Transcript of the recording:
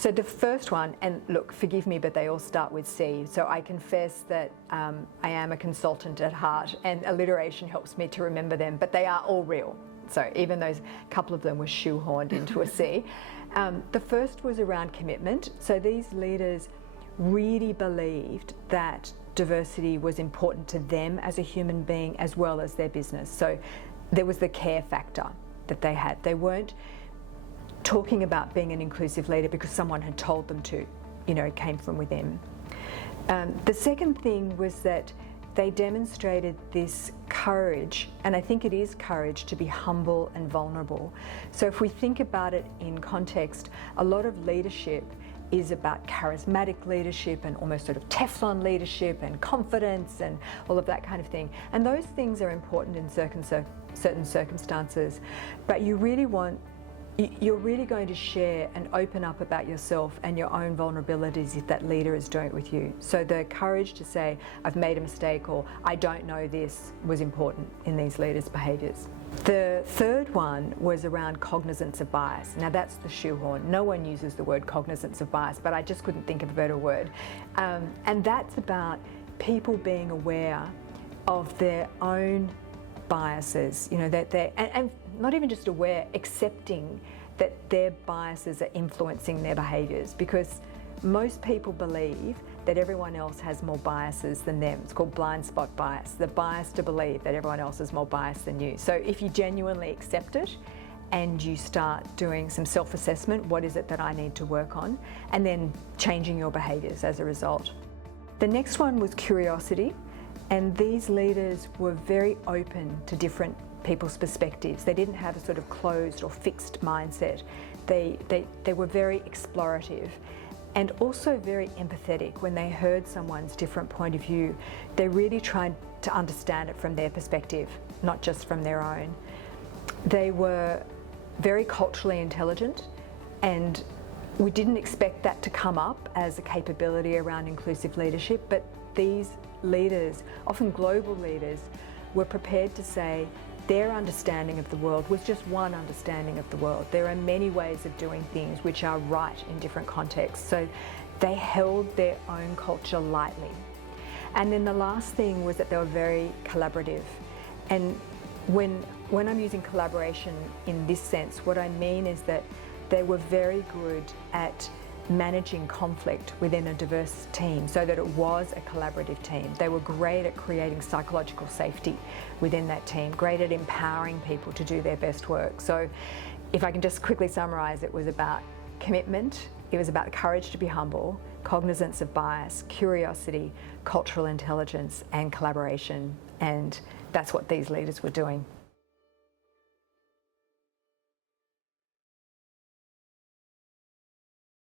So the first one, and look, forgive me, but they all start with C. So I confess that I am a consultant at heart, and alliteration helps me to remember them, but they are all real. So even those couple of them were shoehorned into a C. The first was around commitment. So these leaders really believed that diversity was important to them as a human being as well as their business. So there was the care factor that they had. They weren't talking about being an inclusive leader because someone had told them to, it came from within. The second thing was that they demonstrated this courage, and I think it is courage to be humble and vulnerable. So if we think about it in context, a lot of leadership is about charismatic leadership and almost sort of Teflon leadership and confidence and all of that kind of thing. And those things are important in certain circumstances, but you're really going to share and open up about yourself and your own vulnerabilities if that leader is doing it with you. So the courage to say, I've made a mistake, or I don't know this, was important in these leaders' behaviours. The third one was around cognizance of bias. Now that's the shoehorn. No one uses the word cognizance of bias, but I just couldn't think of a better word. And that's about people being aware of their own biases, that and not even just aware, accepting that their biases are influencing their behaviours, because most people believe that everyone else has more biases than them. It's called blind spot bias, the bias to believe that everyone else is more biased than you. So if you genuinely accept it and you start doing some self-assessment, what is it that I need to work on, and then changing your behaviours as a result. The next one was curiosity. And these leaders were very open to different people's perspectives. They didn't have a sort of closed or fixed mindset. They were very explorative and also very empathetic. When they heard someone's different point of view, they really tried to understand it from their perspective, not just from their own. They were very culturally intelligent, and we didn't expect that to come up as a capability around inclusive leadership, but these leaders, often global leaders, were prepared to say their understanding of the world was just one understanding of the world. There are many ways of doing things which are right in different contexts. So they held their own culture lightly. And then the last thing was that they were very collaborative. And when I'm using collaboration in this sense, what I mean is that they were very good at managing conflict within a diverse team so that it was a collaborative team. They were great at creating psychological safety within that team, great at empowering people to do their best work. So if I can just quickly summarise, it was about commitment, it was about courage to be humble, cognizance of bias, curiosity, cultural intelligence and collaboration, and that's what these leaders were doing.